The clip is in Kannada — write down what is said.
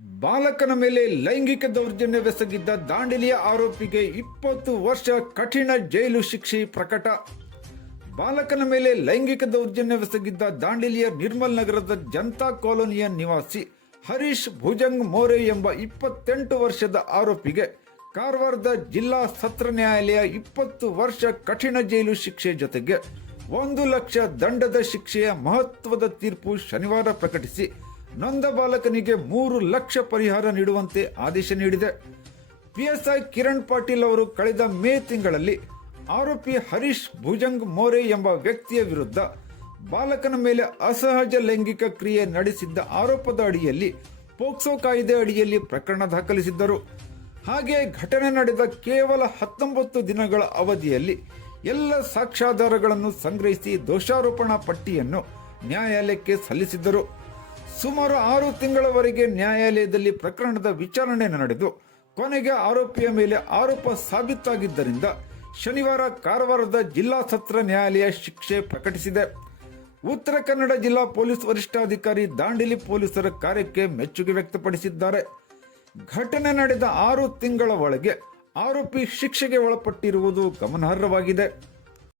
ಬಾಲಕನ ಮೇಲೆ ಲೈಂಗಿಕ ದೌರ್ಜನ್ಯವೆಸಗಿದ್ದ ದಾಂಡೇಲಿಯ ಆರೋಪಿಗೆ ಇಪ್ಪತ್ತು ವರ್ಷ ಕಠಿಣ ಜೈಲು ಶಿಕ್ಷೆ ಪ್ರಕಟ. ಬಾಲಕನ ಮೇಲೆ ಲೈಂಗಿಕ ದೌರ್ಜನ್ಯವೆಸಗಿದ್ದ ದಾಂಡೇಲಿಯ ನಿರ್ಮಲ್ ನಗರದ ಜನತಾ ಕಾಲೋನಿಯ ನಿವಾಸಿ ಹರೀಶ್ ಭುಜಂಗ್ ಮೋರೆ ಎಂಬ ಇಪ್ಪತ್ತೆಂಟು ವರ್ಷದ ಆರೋಪಿಗೆ ಕಾರವಾರದ ಜಿಲ್ಲಾ ಸತ್ರ ನ್ಯಾಯಾಲಯ ಇಪ್ಪತ್ತು ವರ್ಷ ಕಠಿಣ ಜೈಲು ಶಿಕ್ಷೆ ಜೊತೆಗೆ ಒಂದು ಲಕ್ಷ ದಂಡದ ಶಿಕ್ಷೆಯ ಮಹತ್ವದ ತೀರ್ಪು ಶನಿವಾರ ಪ್ರಕಟಿಸಿ ನೊಂದ ಬಾಲಕನಿಗೆ ಮೂರು ಲಕ್ಷ ಪರಿಹಾರ ನೀಡುವಂತೆ ಆದೇಶ ನೀಡಿದೆ. ಪಿಎಸ್ಐ ಕಿರಣ್ ಪಾಟೀಲ್ ಅವರು ಕಳೆದ ಮೇ ತಿಂಗಳಲ್ಲಿ ಆರೋಪಿ ಹರೀಶ್ ಭುಜಂಗ್ ಮೋರೆ ಎಂಬ ವ್ಯಕ್ತಿಯ ವಿರುದ್ಧ ಬಾಲಕನ ಮೇಲೆ ಅಸಹಜ ಲೈಂಗಿಕ ಕ್ರಿಯೆ ನಡೆಸಿದ್ದ ಆರೋಪದ ಅಡಿಯಲ್ಲಿ ಪೋಕ್ಸೋ ಕಾಯ್ದೆ ಅಡಿಯಲ್ಲಿ ಪ್ರಕರಣ ದಾಖಲಿಸಿದ್ದರು. ಹಾಗೆ ಘಟನೆ ನಡೆದ ಕೇವಲ ಹತ್ತೊಂಬತ್ತು ದಿನಗಳ ಅವಧಿಯಲ್ಲಿ ಎಲ್ಲ ಸಾಕ್ಷ್ಯಾಧಾರಗಳನ್ನು ಸಂಗ್ರಹಿಸಿ ದೋಷಾರೋಪಣಾ ಪಟ್ಟಿಯನ್ನು ನ್ಯಾಯಾಲಯಕ್ಕೆ ಸಲ್ಲಿಸಿದ್ದರು. ಸುಮಾರು ಆರು ತಿಂಗಳವರೆಗೆ ನ್ಯಾಯಾಲಯದಲ್ಲಿ ಪ್ರಕರಣದ ವಿಚಾರಣೆ ನಡೆದು ಕೊನೆಗೆ ಆರೋಪಿಯ ಮೇಲೆ ಆರೋಪ ಸಾಬೀತಾಗಿದ್ದರಿಂದ ಶನಿವಾರ ಕಾರವಾರದ ಜಿಲ್ಲಾ ಸತ್ರ ನ್ಯಾಯಾಲಯ ಶಿಕ್ಷೆ ಪ್ರಕಟಿಸಿದೆ. ಉತ್ತರ ಕನ್ನಡ ಜಿಲ್ಲಾ ಪೊಲೀಸ್ ವರಿಷ್ಠಾಧಿಕಾರಿ ದಾಂಡೇಲಿ ಪೊಲೀಸರ ಕಾರ್ಯಕ್ಕೆ ಮೆಚ್ಚುಗೆ ವ್ಯಕ್ತಪಡಿಸಿದ್ದಾರೆ. ಘಟನೆ ನಡೆದ ಆರು ತಿಂಗಳ ಒಳಗೆ ಆರೋಪಿ ಶಿಕ್ಷೆಗೆ ಒಳಪಟ್ಟಿರುವುದು ಗಮನಾರ್ಹವಾಗಿದೆ.